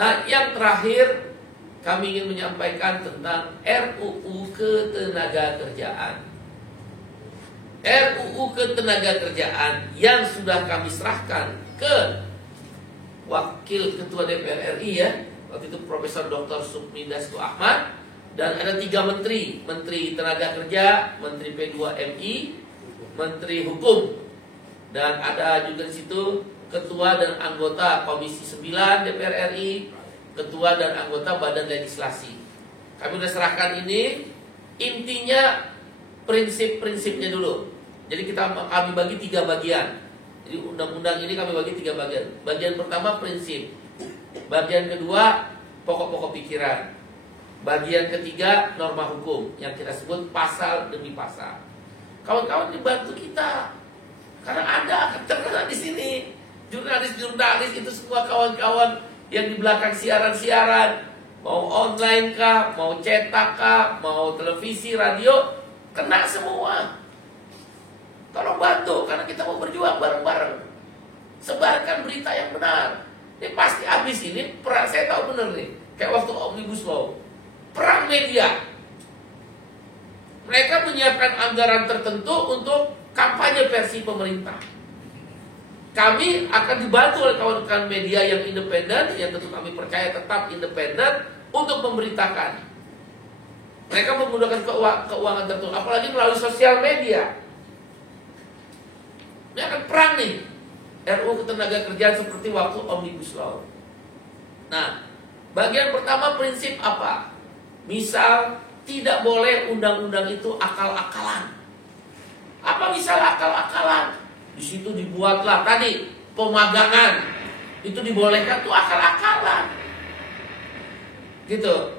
Nah, yang terakhir kami ingin menyampaikan tentang RUU Ketenagakerjaan. RUU Ketenagakerjaan yang sudah kami serahkan ke Wakil Ketua DPR RI ya, waktu itu Profesor Dr. Sukmi Dasko Ahmad, dan ada 3 menteri, Menteri Tenaga Kerja, Menteri P2MI, Menteri Hukum, dan ada juga di situ Ketua dan anggota Komisi 9 DPR RI, Ketua dan anggota Badan Legislasi. Kami sudah serahkan ini, intinya prinsip-prinsipnya dulu. Jadi kami bagi 3 bagian. Jadi undang-undang ini kami bagi 3 bagian. Bagian pertama prinsip, bagian kedua pokok-pokok pikiran, bagian ketiga norma hukum yang kita sebut pasal demi pasal. Kawan-kawan dibantu kita, karena Anda akan terkenal di sini. Jurnalis-jurnalis itu semua kawan-kawan yang di belakang siaran-siaran, mau online kah, mau cetak kah, mau televisi, radio, kena semua. Tolong bantu, karena kita mau berjuang bareng-bareng. Sebarkan berita yang benar. Ini pasti habis ini, perang saya tahu benar nih. Kayak waktu Omnibus Law, perang media. Mereka menyiapkan anggaran tertentu untuk kampanye versi pemerintah. Kami akan dibantu oleh kawan-kawan media yang independen, yang tentu kami percaya tetap independen untuk memberitakan. Mereka menggunakan keuangan tertentu, apalagi melalui sosial media. Ini akan perang nih, RUU Ketenagakerjaan seperti waktu Omnibus Law. Nah, bagian pertama prinsip apa? Misal, tidak boleh undang-undang itu akal-akalan. Apa misal akal-akalan? Di situ dibuatlah tadi pemagangan, itu dibolehkan tuh akal-akalan, gitu.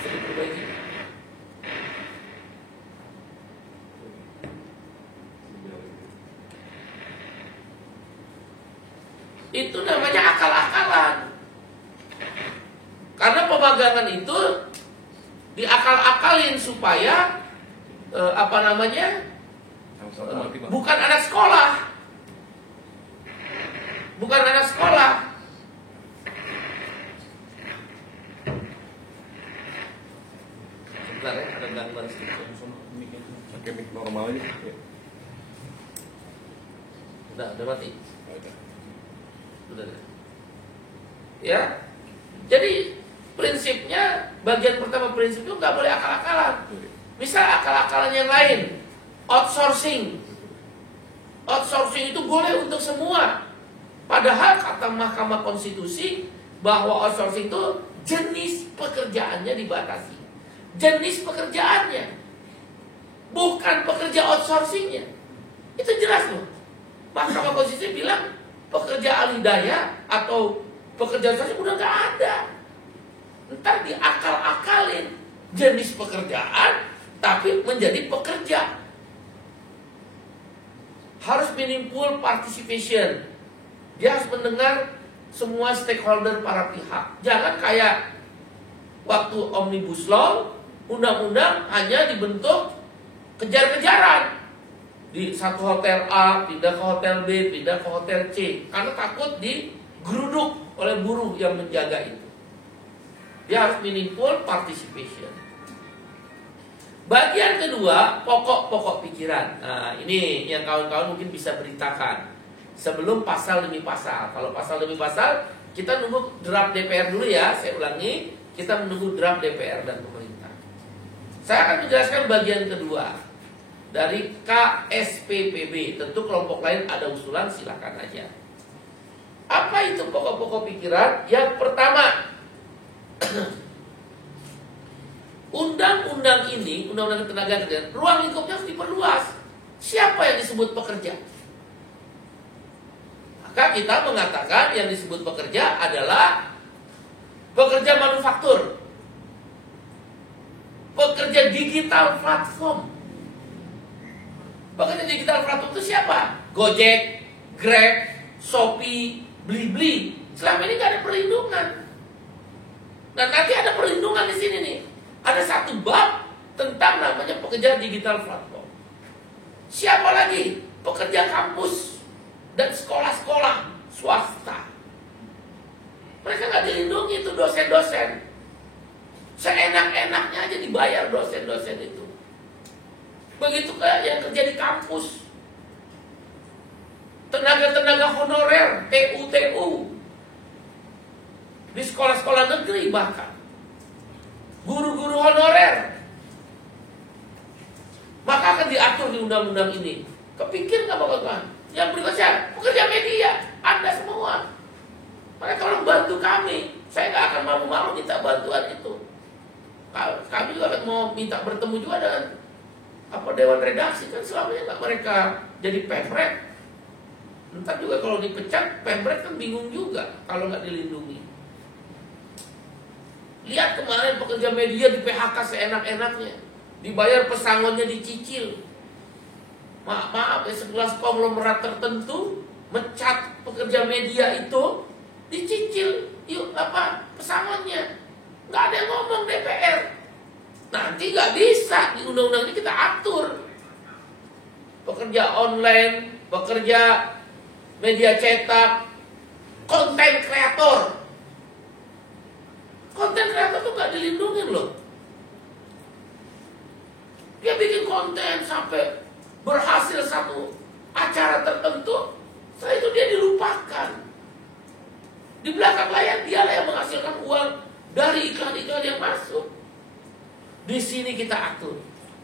Saya perbaiki. Itu namanya akal-akalan. Karena pemagangan itu diakal-akalin supaya bukan anak sekolah. Bukan anak sekolah. Sebentar ya, ada gangguan sedikit. Pakai mic normal aja. Udah mati. Udah. Ya. Jadi prinsipnya, bagian pertama prinsip itu nggak boleh akal-akalan. Misal akal-akalan yang lain, outsourcing. Outsourcing itu boleh untuk semua. Padahal kata Mahkamah Konstitusi bahwa outsourcing itu jenis pekerjaannya dibatasi. Jenis pekerjaannya, bukan pekerja outsourcingnya. Itu jelas loh. Mahkamah Konstitusi bilang pekerja alih daya atau pekerja outsourcing udah nggak ada. Ntar diakal-akalin jenis pekerjaan tapi menjadi pekerja. Harus meaningful participation. Dia harus mendengar semua stakeholder para pihak. Jangan kayak waktu Omnibus Law, undang-undang hanya dibentuk kejar-kejaran. Di satu hotel A, pindah ke hotel B, pindah ke hotel C. Karena takut digeruduk oleh buruh yang menjaga itu. Dia harus meaningful participation. Bagian kedua, pokok-pokok pikiran. Nah, ini yang kawan-kawan mungkin bisa beritakan sebelum pasal demi pasal. Kalau pasal demi pasal, kita nunggu draft DPR dulu ya. Saya ulangi, kita menunggu draft DPR dan pemerintah. Saya akan menjelaskan bagian kedua dari KSPPB. Tentu kelompok lain ada usulan, silakan aja. Apa itu pokok-pokok pikiran? Yang pertama, undang-undang ini, undang-undang Ketenagakerjaan, ruang lingkupnya harus diperluas. Siapa yang disebut pekerja? Maka kita mengatakan yang disebut pekerja adalah pekerja manufaktur, pekerja digital platform. Pekerja digital platform itu siapa? Gojek, Grab, Shopee, Blibli. Selama ini gak ada perlindungan. Dan nanti ada perlindungan di sini nih. Ada satu bab tentang namanya pekerja digital platform. Siapa lagi? Pekerja kampus dan sekolah-sekolah swasta. dosen-dosen. Seenak-enaknya aja dibayar dosen-dosen itu. Begitu kayak yang kerja di kampus. Tenaga-tenaga honorer, TU-TU. Di sekolah-sekolah negeri bahkan. Guru-guru honorer. Maka akan diatur di undang-undang ini. Kepikir nggak Bapak-Bapak? Yang berikutnya, pekerja media, Anda semua. Mereka tolong bantu kami. Saya nggak akan malu-malu minta bantuan itu. Kami juga mau minta bertemu juga dengan dewan redaksi, kan selamanya nggak mereka jadi pemret. Ntar juga kalau dipecat, pemret kan bingung juga kalau nggak dilindungi. Lihat kemarin pekerja media di PHK seenak-enaknya, dibayar pesangonnya dicicil. Maaf ya, sekelas konglomerat tertentu mecat pekerja media itu dicicil, yuk pesangonnya. Nggak ada yang ngomong DPR. Nanti nggak bisa di undang-undang ini kita atur. Pekerja online, pekerja media cetak, konten kreator. Konten kreator tuh nggak dilindungi loh. Dia bikin konten sampai berhasil satu acara tertentu, setelah itu dia dilupakan. Di belakang layar dialah yang menghasilkan uang dari iklan-iklan yang masuk. Di sini kita atur.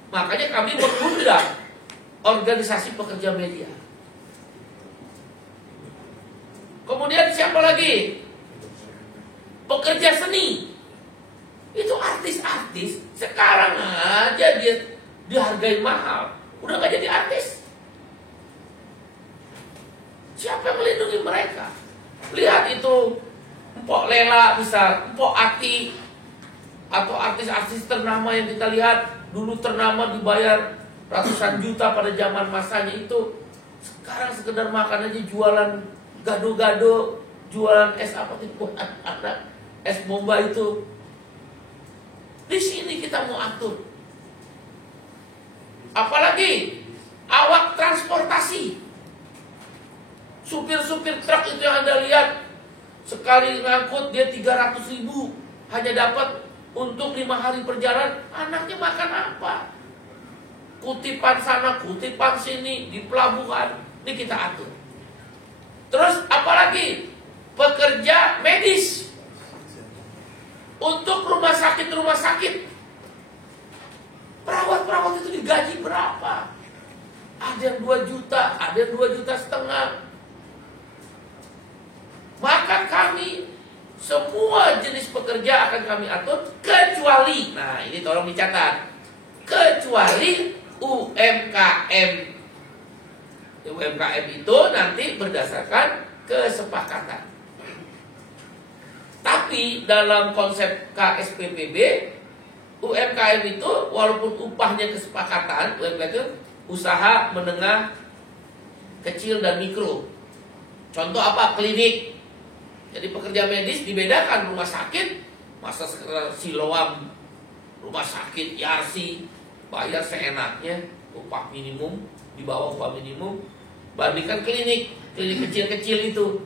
Makanya kami mengundang organisasi pekerja media. Kemudian siapa lagi? Pekerja seni. Itu artis-artis sekarang aja dia dihargai mahal. Udah gak jadi artis. Siapa yang melindungi mereka? Lihat itu Mpok Lela bisa, Mpok Ati, atau artis-artis ternama yang kita lihat dulu ternama dibayar ratusan juta pada zaman masanya itu. Sekarang sekedar makan aja jualan gado-gado, jualan es apa itu anak, es bomba itu. Di sini kita mau atur. Apalagi awak transportasi, supir-supir truk itu yang Anda lihat, sekali ngangkut dia 300.000 hanya dapat untuk 5 hari perjalanan. Anaknya makan apa? Kutipan sana, kutipan sini, di pelabuhan. Ini kita atur. Terus apalagi pekerja medis, untuk rumah sakit. Perawat-perawat itu digaji berapa? Ada yang 2 juta, ada yang 2,5 juta. Maka kami semua jenis pekerja akan kami atur, kecuali, nah ini tolong dicatat, kecuali UMKM. UMKM itu nanti berdasarkan kesepakatan. Tapi dalam konsep KSPPB, UMKM itu walaupun upahnya kesepakatan, UMKM itu usaha menengah, kecil dan mikro. Contoh apa? Klinik. Jadi pekerja medis dibedakan. Rumah sakit, masa sekedar Siloam, rumah sakit Yarsi, bayar seenaknya, upah minimum, di bawah upah minimum. Bandingkan klinik kecil-kecil itu.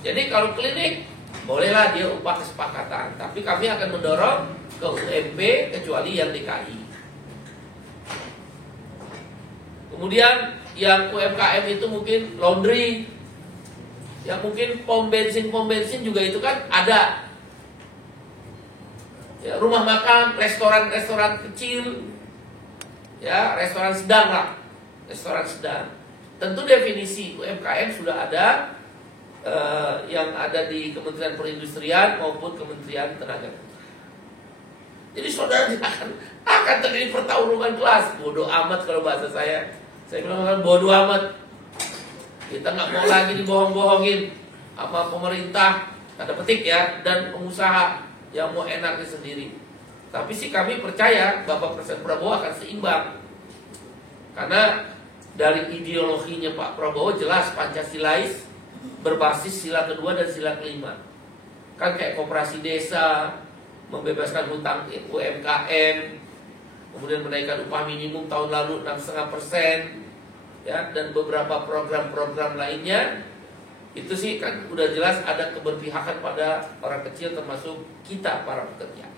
Jadi kalau klinik, bolehlah dia upah kesepakatan. Tapi kami akan mendorong ke UMP kecuali yang DKI. Kemudian yang UMKM itu mungkin laundry, yang mungkin pom bensin juga itu kan ada. Ya, rumah makan, restoran kecil, ya restoran sedang lah, restoran sedang. Tentu definisi UMKM sudah ada, yang ada di Kementerian Perindustrian maupun Kementerian Tenaga Kerja. Jadi saudara akan terjadi pertarungan kelas. Bodoh amat kalau bahasa saya. Saya bilang bodoh amat. Kita nggak mau lagi dibohong-bohongin sama pemerintah, tanda petik ya, dan pengusaha yang mau enaknya sendiri. Tapi sih kami percaya Bapak Presiden Prabowo akan seimbang. Karena dari ideologinya Pak Prabowo jelas Pancasilais, berbasis sila kedua dan sila kelima. Kan kayak koperasi desa, membebaskan hutang UMKM, kemudian menaikkan upah minimum tahun lalu 6,5%, ya, dan beberapa program-program lainnya Itu sih kan udah jelas ada keberpihakan pada orang kecil termasuk kita para pekerja.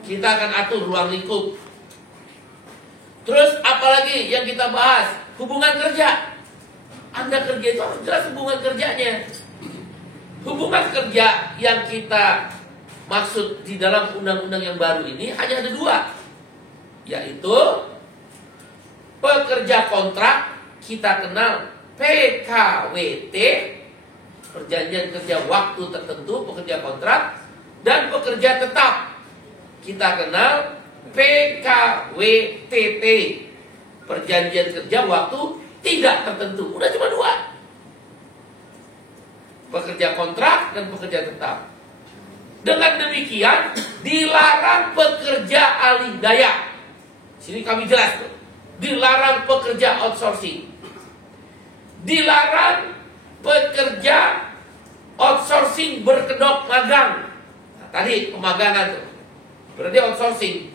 Kita akan atur ruang lingkup. Terus apalagi yang kita bahas? Hubungan kerja. Anda kerja itu harus jelas hubungan kerjanya. Hubungan kerja yang kita maksud di dalam undang-undang yang baru ini hanya ada dua, yaitu pekerja kontrak, kita kenal PKWT, perjanjian kerja waktu tertentu, pekerja kontrak, dan pekerja tetap, kita kenal PKWTT, perjanjian kerja waktu tidak tertentu. Udah cuma dua, pekerja kontrak dan pekerja tetap. Dengan demikian dilarang pekerja alih daya. Sini kami jelas tuh. Dilarang pekerja outsourcing. Dilarang pekerja outsourcing berkedok magang. Nah, tadi pemagangan tuh. Berarti outsourcing.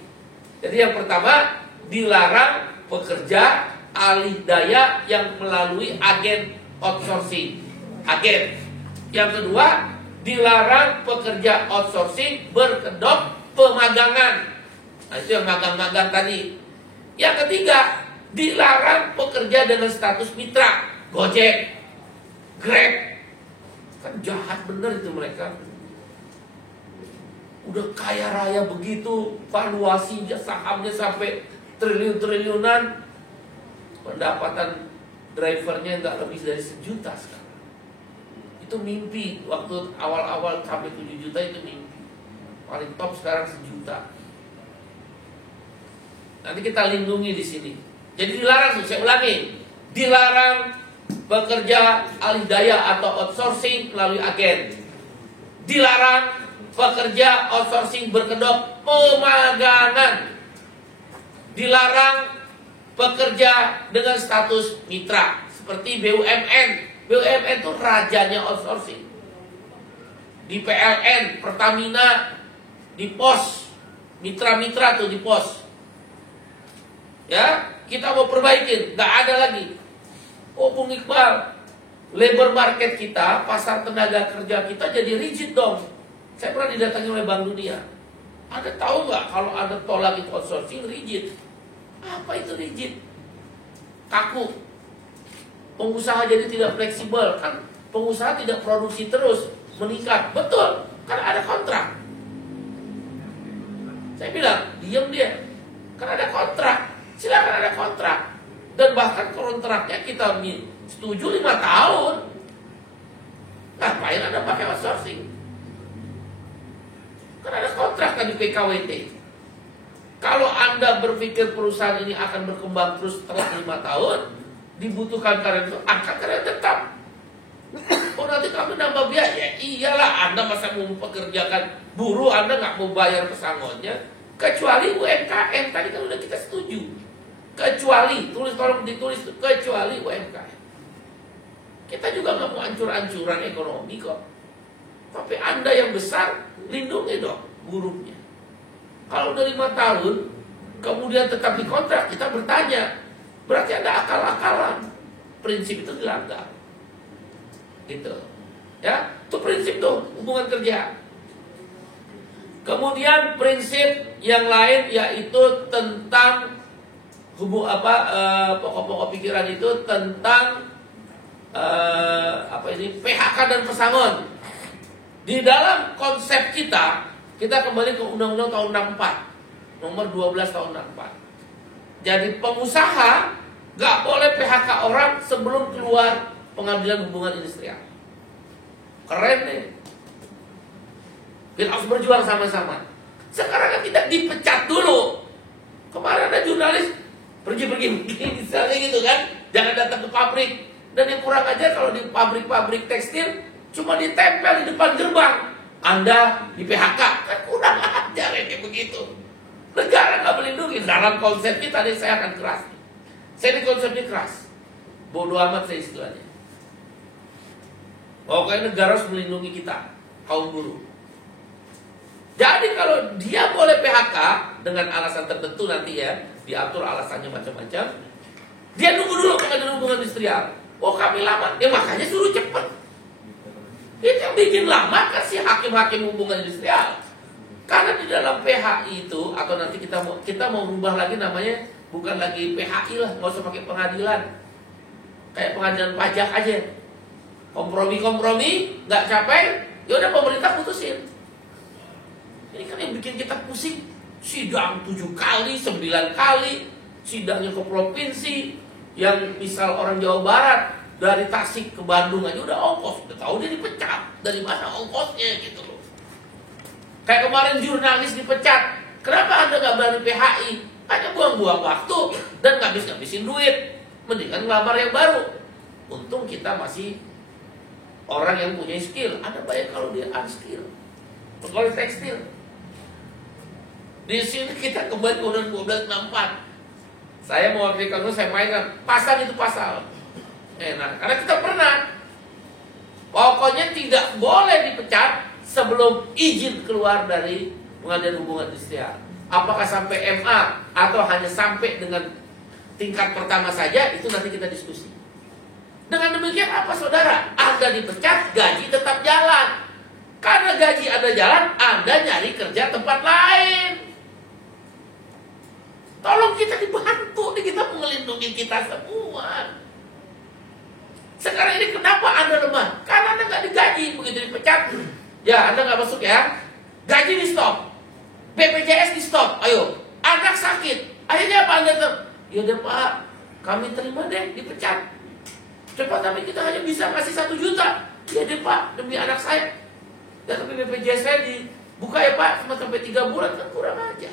Jadi yang pertama dilarang pekerja alih daya yang melalui agen outsourcing. Agen. Yang kedua, dilarang pekerja outsourcing berkedok pemagangan. Nah, itu yang magang-magang tadi. Yang ketiga, dilarang pekerja dengan status mitra. Gojek, Grab. Kan jahat bener itu mereka. Udah kaya raya begitu, valuasinya sahamnya sampai triliun-triliunan. Pendapatan drivernya nggak lebih dari 1 juta sekarang. Itu mimpi. Waktu awal-awal sampai 7 juta itu mimpi. Paling top sekarang 1 juta. Nanti kita lindungi di sini. Jadi dilarang, saya ulangi, dilarang pekerja alih daya atau outsourcing melalui agen. Dilarang pekerja outsourcing berkedok pemagangan. Dilarang pekerja dengan status mitra seperti BUMN. BUMN itu rajanya outsourcing. Di PLN, Pertamina, di POS, mitra-mitra tuh di POS. Ya, kita mau perbaikin, nggak ada lagi. Oh, Bung Iqbal, labor market kita, pasar tenaga kerja kita jadi rigid dong. Saya pernah didatangi oleh Bank Dunia. Anda tahu nggak kalau Anda tolak itu outsourcing rigid? Apa itu rigid? Kaku. Pengusaha jadi tidak fleksibel, kan? Pengusaha tidak produksi terus, meningkat. Betul, kan ada kontrak. Saya bilang, diam dia. Kan ada kontrak. Silakan ada kontrak. Dan bahkan kontraknya kita setuju 5 tahun. Ngapain Anda pakai outsourcing? Kan ada kontrak kan di PKWT. Kalau Anda berpikir perusahaan ini akan berkembang terus setelah 5 tahun, dibutuhkan karyawan itu, angkat karyawan tetap. Oh, nanti kami nambah biaya. Ya iyalah, Anda masa mau mempekerjakan buruh, Anda nggak mau bayar pesangonnya. Kecuali UMKM, tadi kan udah kita setuju. Kecuali, tolong ditulis, kecuali UMKM. Kita juga nggak mau ancur-ancuran ekonomi kok. Tapi Anda yang besar, lindungi dong buruhnya. Kalau udah 5 tahun, kemudian tetap dikontrak, kita bertanya, berarti Anda akal-akalan. Prinsip itu dilanggar. Gitu. Ya, itu prinsip tuh hubungan kerja. Kemudian prinsip yang lain yaitu tentang pokok-pokok pikiran itu tentang PHK dan pesangon. Di dalam konsep kita kembali ke Undang-Undang tahun 64, nomor 12 tahun 64. Jadi pengusaha gak boleh PHK orang sebelum keluar pengadilan hubungan industrial. Keren nih. Kita harus berjuang sama-sama. Sekarang kan tidak dipecat dulu. Kemarin ada jurnalis pergi-pergi misalnya gitu kan, jangan datang ke pabrik. Dan yang kurang aja kalau di pabrik-pabrik tekstil cuma ditempel di depan gerbang, Anda di PHK, kan kurang ajar kayak begitu. Negara nggak melindungi. Dalam konsep kita tadi saya akan keras. Saya di konsepnya keras. Bodoh amat saya istilahnya. Pokoknya negara harus melindungi kita, kaum buruh. Jadi kalau dia boleh PHK dengan alasan tertentu nanti ya, diatur alasannya macam-macam. Dia nunggu dulu pengadilan hubungan industrial. Oh kami lama, ya makanya suruh cepet. Yang bikin lama kan si hakim-hakim hubungan industrial. Karena di dalam PHI itu, atau nanti kita mau rubah lagi namanya, bukan lagi PHI lah, nggak usah pakai pengadilan, kayak pengadilan pajak aja. Kompromi nggak capai, ya udah pemerintah putusin. Ini kan yang bikin kita pusing. Sidang 7 kali, 9 kali, sidangnya ke provinsi. Yang misal orang Jawa Barat dari Tasik ke Bandung aja udah ongkos, udah tahu dia dipecat. Dari mana ongkosnya gitu loh. Kayak kemarin jurnalis dipecat. Kenapa Anda nggak berani PHI? Hanya buang-buang waktu dan ngabis-ngabisin duit. Mendingan ngelamar yang baru. Untung kita masih orang yang punya skill. Ada banyak kalau dia unskill. Pegawai tekstil. Di sini kita kembali ke Undang 1264. Saya mau wakil kamu, saya mainkan. Pasal itu pasal. Enak. Karena kita pernah. Pokoknya tidak boleh dipecat sebelum izin keluar dari pengadilan hubungan industrial. Apakah sampai MA atau hanya sampai dengan tingkat pertama saja, itu nanti kita diskusi. Dengan demikian apa saudara? Anda dipecat, gaji tetap jalan. Karena gaji Anda jalan, Anda nyari kerja tempat lain. Tolong kita dibantu, kita melindungi kita semua. Sekarang ini kenapa Anda lemah? Karena Anda nggak digaji, begitu dipecat. Ya, Anda nggak masuk ya. Gaji di stop, BPJS di stop. Ayo, anak sakit. Akhirnya apa Anda ya deh Pak, kami terima deh dipecat. Cepat, tapi kita hanya bisa kasih 1 juta. Ya deh Pak, demi anak saya. Dan tapi BPJS saya dibuka ya Pak, cuma sampai 3 bulan kan kurang aja.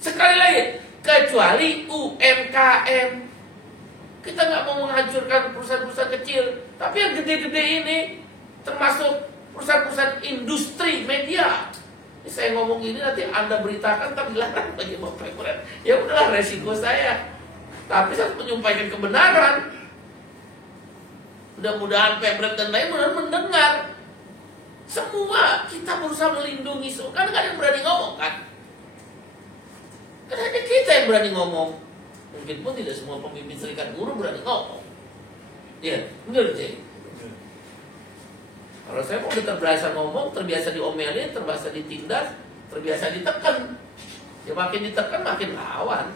Sekali lagi, kecuali UMKM. Kita nggak mau menghancurkan perusahaan-perusahaan kecil, tapi yang gede-gede ini termasuk perusahaan-perusahaan industri media. Ini saya ngomong ini nanti Anda beritakan tapi larang bagi Bapak Ibu. Ya udahlah, resiko saya. Tapi saya menyampaikan kebenaran. Mudah-mudahan Pemret dan lain mendengar. Semua kita berusaha melindungi semua. Kan nggak ada yang berani ngomong kan? Kan hanya kita yang berani ngomong. Mungkin pun tidak semua pemimpin serikat buruh berani ngomong. Ya, benar sih. Kalau saya mau terbiasa ngomong, terbiasa diomelin, terbiasa ditindas, terbiasa ditekan. Ya makin ditekan makin lawan.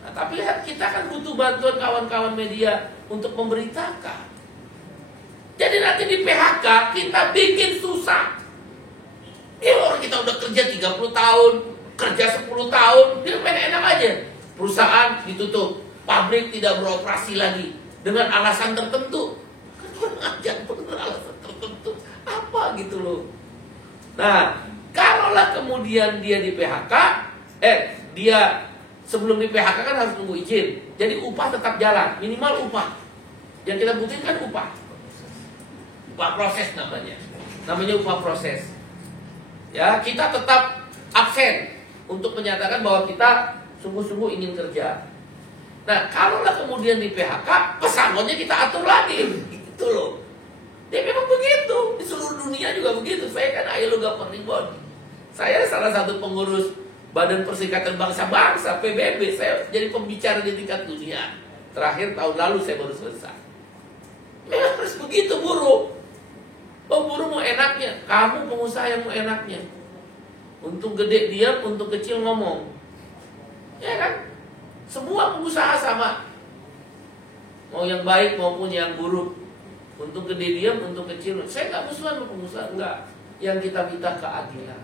Nah, tapi kita kan butuh bantuan kawan-kawan media untuk memberitakan. Jadi nanti di PHK kita bikin susah. Ya orang kita udah kerja 30 tahun, kerja 10 tahun, dia pengen enak aja. Perusahaan ditutup, pabrik tidak beroperasi lagi dengan alasan tertentu. Kan kurang ajar bener alasan tertentu. Apa gitu loh. Nah, kalaulah kemudian dia di PHK, dia sebelum di PHK kan harus tunggu izin. Jadi upah tetap jalan, minimal upah. Yang kita butuhkan upah. Upah proses namanya. Namanya upah proses. Ya, kita tetap absen untuk menyatakan bahwa kita sungguh-sungguh ingin kerja. Nah, kalaulah kemudian di PHK, pesangonnya kita atur lagi. Gitu loh. Ya memang begitu. Di seluruh dunia juga begitu. Saya kan ILO Governing Body. Saya salah satu pengurus Badan Perserikatan Bangsa-Bangsa, PBB. Saya jadi pembicara di tingkat dunia. Terakhir tahun lalu saya baru selesai. Memang harus begitu buruh. Oh, buruh mau enaknya. Kamu pengusaha yang mau enaknya. Untung gede diam, untung kecil ngomong. Ya kan? Semua pengusaha sama. Mau yang baik maupun yang buruk. Untung gede diam, untung kecil. Saya nggak musuhan sama pengusaha, enggak. Yang kita minta keadilan.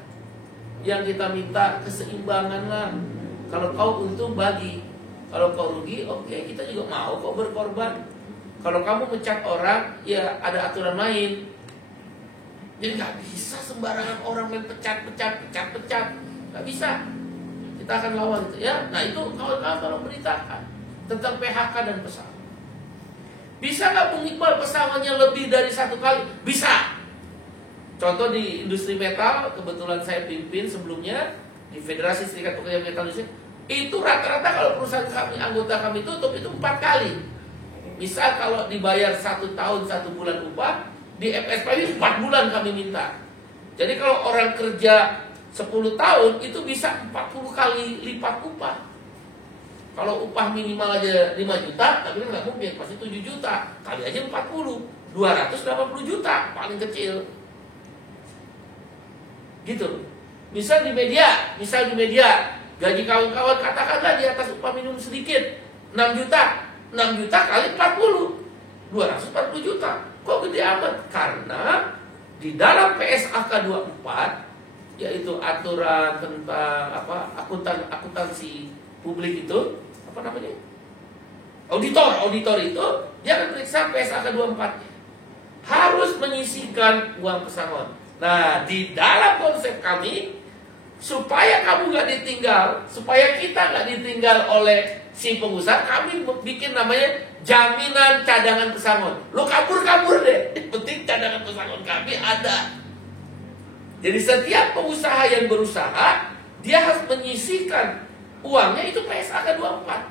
Yang kita minta keseimbangan lah. Kalau kau untung bagi. Kalau kau rugi, oke, kita juga mau kok berkorban. Kalau kamu mecat orang, ya ada aturan main. Jadi nggak bisa sembarangan orang main pecat. Nggak bisa. Kita akan lawan itu ya. Nah itu kawan-kawan tolong beritakan tentang PHK dan pesangon. Bisa nggak Bung Iqbal pesangonnya lebih dari 1 kali? Bisa. Contoh di industri metal, kebetulan saya pimpin sebelumnya di Federasi Serikat Pekerja Metal Indonesia. Itu rata-rata kalau perusahaan kami, anggota kami tutup itu 4 kali. Misal kalau dibayar 1 tahun 1 bulan upah, di FSPI 4 bulan kami minta. Jadi kalau orang kerja 10 tahun itu bisa 40 kali lipat upah. Kalau upah minimal aja 5 juta, tapi kan nggak mungkin, pasti 7 juta. Kali aja 40. 280 juta paling kecil. Gitu. Misal di media, gaji kawan-kawan katakanlah di atas upah minimum sedikit, 6 juta. 6 juta kali 40, 240 juta. Kok gede amat? Karena di dalam PSAK 24, yaitu aturan tentang akuntansi publik itu, apa namanya? Auditor itu dia akan periksa PSAK 24-nya. Harus menyisihkan uang pesangon. Nah, di dalam konsep kami, supaya kamu gak ditinggal, supaya kita gak ditinggal oleh si pengusaha, kami bikin namanya jaminan cadangan pesangon. Lo kabur deh, yang penting cadangan pesangon kami ada. Jadi setiap pengusaha yang berusaha, dia harus menyisihkan uangnya itu PSAK 24.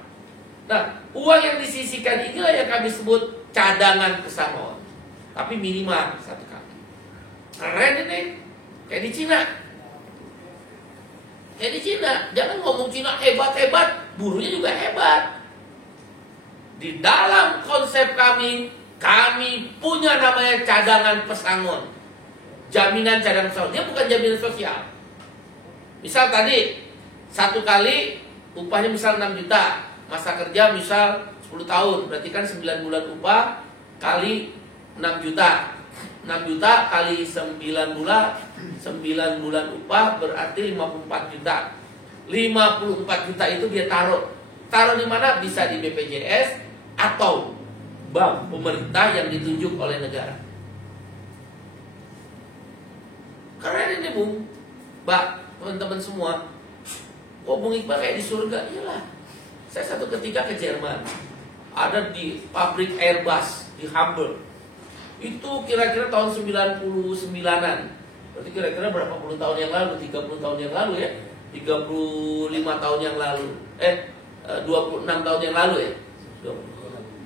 Nah, uang yang disisihkan inilah yang kami sebut cadangan pesangon. Tapi minimal 1 kali. Keren ini, kayak di Cina. Jangan ngomong Cina hebat-hebat, buruhnya juga hebat. Di dalam konsep kami punya namanya cadangan pesangon. Jaminan cadangan pesangon. Dia bukan jaminan sosial. Misal tadi 1 kali upahnya misal 6 juta. Masa kerja misal 10 tahun, berarti kan 9 bulan upah kali 6 juta. 6 juta kali 9 bulan upah berarti 54 juta. 54 juta itu dia taruh. Taruh di mana? Bisa di BPJS atau bank pemerintah yang ditunjuk oleh negara. Keren ini, Bung. Mbak, teman-teman semua. Kok Bung Iqbal kayak di surga? Iyalah. Saya satu ketika ke Jerman, ada di pabrik Airbus di Hamburg. Itu kira-kira tahun 99-an. Berarti kira-kira berapa puluh tahun yang lalu? 30 tahun yang lalu ya? 35 tahun yang lalu. 26 tahun yang lalu ya?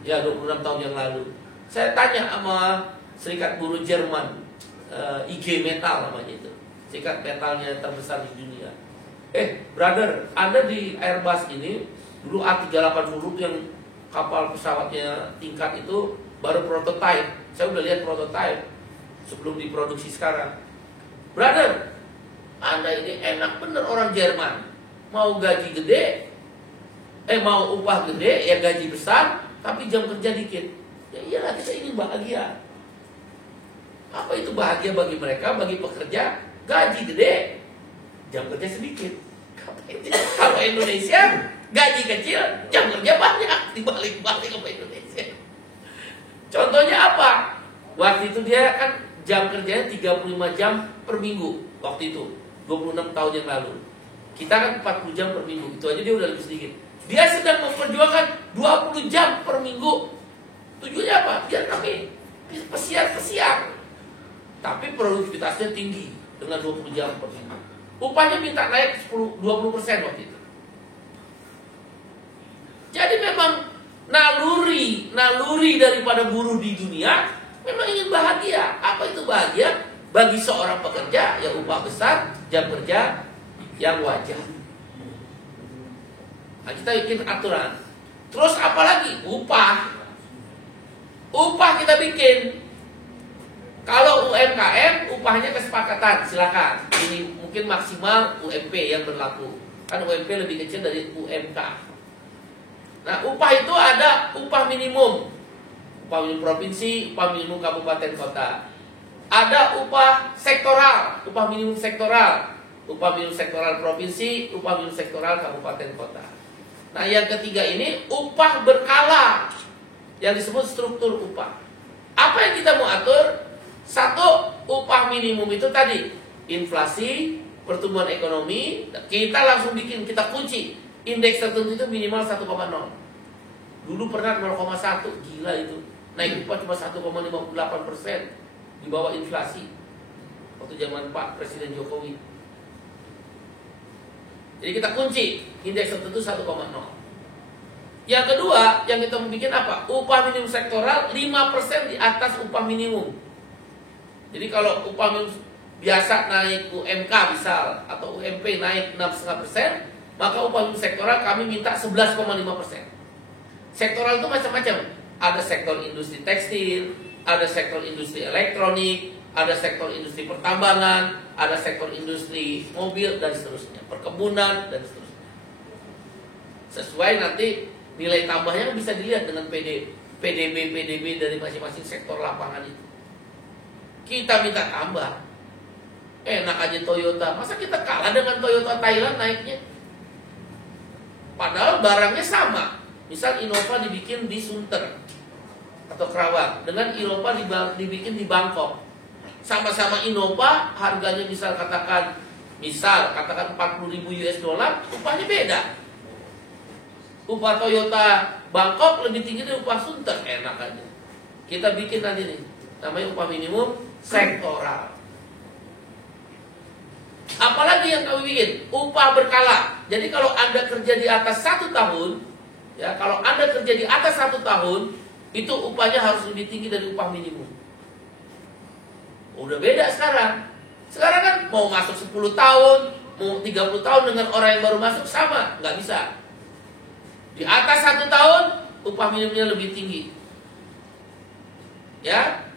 Ya, 26 tahun yang lalu. Saya tanya sama Serikat Buruh Jerman, IG Metal namanya itu. Serikat metalnya terbesar di dunia. Brother, Anda di Airbus ini dulu A380 yang kapal pesawatnya tingkat itu baru prototype. Saya udah lihat prototype sebelum diproduksi sekarang. Brother, Anda ini enak bener orang Jerman. Mau gaji gede, mau upah gede, ya gaji besar, tapi jam kerja dikit. Ya iyalah, kita ingin bahagia. Apa itu bahagia bagi mereka, bagi pekerja? Gaji gede, jam kerja sedikit. Kalau Indonesia gaji kecil, jam kerja banyak, dibalik-balik sama Indonesia. Contohnya apa? Waktu itu dia kan jam kerjanya 35 jam per minggu. Waktu itu 26 tahun yang lalu. Kita kan 40 jam per minggu. Itu aja dia udah lebih sedikit. Dia sedang memperjuangkan 20 jam per minggu. Tujuannya apa? Biar kami pesiar. Tapi produktivitasnya tinggi dengan 20 jam per minggu. Upahnya minta naik 20% waktu itu. Jadi memang naluri daripada buruh di dunia memang ingin bahagia. Apa itu bahagia? Bagi seorang pekerja ya upah besar, jam kerja yang wajar. Nah, kita bikin aturan. Terus apa lagi? Upah kita bikin. Kalau UMKM upahnya kesepakatan, silakan. Ini mungkin maksimal UMP yang berlaku. Kan UMP lebih kecil dari UMK. Nah, upah itu ada upah minimum provinsi, upah minimum kabupaten kota. Ada upah sektoral, upah minimum sektoral provinsi, upah minimum sektoral kabupaten kota. Nah, yang ketiga ini upah berkala yang disebut struktur upah. Apa yang kita mau atur? Satu, upah minimum itu tadi inflasi, pertumbuhan ekonomi. Kita langsung bikin, kita kunci indeks tertentu itu minimal 1,0. Dulu pernah 0,1, gila itu. Naik upah cuma 1,58% di bawah inflasi waktu zaman Pak Presiden Jokowi. Jadi kita kunci indeks tertentu 1,0. Yang kedua, yang kita mau bikin apa? Upah minimum sektoral 5% di atas upah minimum. Jadi kalau upah minimum biasa naik UMK misal atau UMP naik 6,5%, maka upah minimum sektoral kami minta 11,5%. Sektoral itu macam-macam. Ada sektor industri tekstil, ada sektor industri elektronik, ada sektor industri pertambangan, ada sektor industri mobil dan seterusnya, perkebunan dan seterusnya. Sesuai nanti nilai tambahnya bisa dilihat dengan PDB dari masing-masing sektor lapangan itu. Kita minta tambah, enak aja Toyota, masa kita kalah dengan Toyota Thailand naiknya? Padahal barangnya sama. Misal Innova dibikin di Sunter atau Kerawang, dengan Innova dibikin di Bangkok. Sama-sama Innova, harganya misal katakan 40.000 US dollar, upahnya beda. Upah Toyota Bangkok lebih tinggi dari upah Sunter, enak aja. Kita bikin nanti nih, namanya upah minimum sektoral. Apalagi yang kami bikin, upah berkala. Jadi kalau Anda kerja di atas 1 tahun, ya kalau Anda kerja di atas 1 tahun, itu upahnya harus lebih tinggi dari upah minimum. Udah beda sekarang. Sekarang kan mau masuk 10 tahun, mau 30 tahun dengan orang yang baru masuk sama, nggak bisa. Di atas 1 tahun, upah minimumnya lebih tinggi. Ya.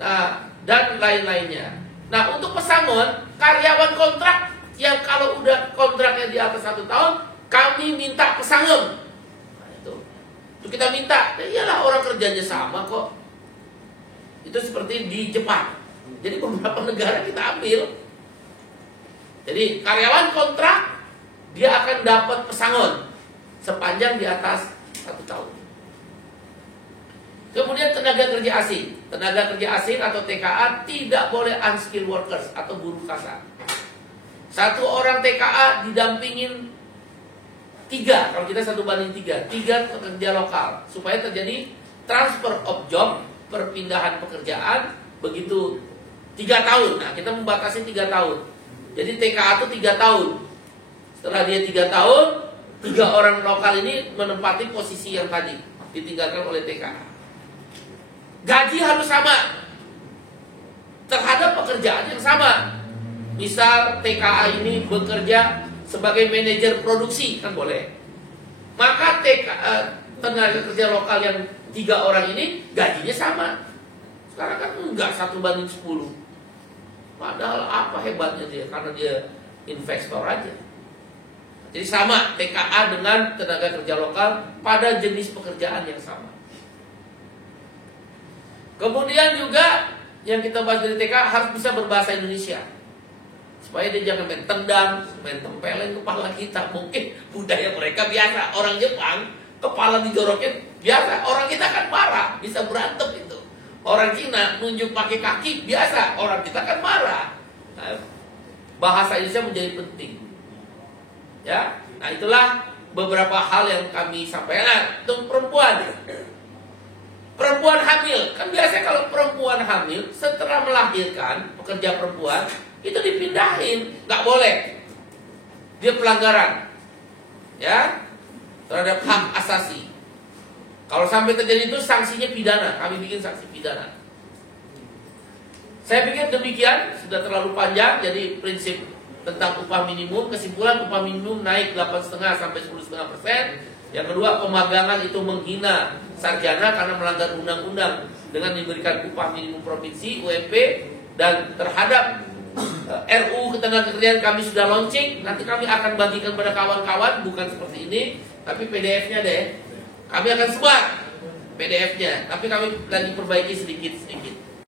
Nah, dan lain-lainnya. Nah, untuk pesangon, karyawan kontrak yang kalau udah kontraknya di atas 1 tahun, kami minta pesangon. Nah, itu kita minta. Ya iyalah, orang kerjanya sama kok. Itu seperti di Jepang. Jadi beberapa negara kita ambil. Jadi karyawan kontrak, dia akan dapat pesangon sepanjang di atas 1 tahun. Kemudian tenaga kerja asing. Tenaga kerja asing atau TKA tidak boleh unskilled workers atau buruh kasar. 1 orang TKA didampingin 3, kalau kita 1:3, 3 pekerja lokal, supaya terjadi transfer of job, perpindahan pekerjaan, begitu 3 tahun. Nah, kita membatasi 3 tahun. Jadi TKA itu 3 tahun. Setelah dia 3 tahun, 3 orang lokal ini menempati posisi yang tadi ditinggalkan oleh TKA. Gaji harus sama terhadap pekerjaan yang sama. Misal TKA ini bekerja sebagai manajer produksi, kan boleh. Maka tenaga kerja lokal yang 3 orang ini gajinya sama. Sekarang kan enggak 1:10. Padahal apa hebatnya dia? Karena dia investor aja. Jadi sama TKA dengan tenaga kerja lokal pada jenis pekerjaan yang sama. Kemudian juga yang kita bahas dari TKA harus bisa berbahasa Indonesia. Supaya dia jangan main tendang, main tempelin kepala kita. Mungkin budaya mereka biasa. Orang Jepang kepala dijorokin biasa. Orang kita kan marah, bisa berantem itu. Orang Cina nunjuk pakai kaki biasa. Orang kita kan marah. Nah, bahasa Indonesia menjadi penting. Ya, nah itulah beberapa hal yang kami sampaikan. Untuk perempuan hamil, kan biasanya kalau perempuan hamil setelah melahirkan, pekerja perempuan itu dipindahin, nggak boleh. Dia pelanggaran, ya, terhadap hak asasi. Kalau sampai terjadi itu sanksinya pidana. Kami bikin sanksi pidana. Saya pikir demikian, sudah terlalu panjang. Jadi prinsip tentang upah minimum, kesimpulan upah minimum naik 8,5 sampai 10,5%. Yang kedua, pemagangan itu menghina sarjana karena melanggar undang-undang dengan diberikan upah minimum provinsi UMP. Dan terhadap RUU Ketenagakerjaan kami sudah launching. Nanti kami akan bagikan pada kawan-kawan, bukan seperti ini, tapi PDF-nya deh. Kami akan sebar PDF-nya, tapi kami lagi perbaiki sedikit-sedikit.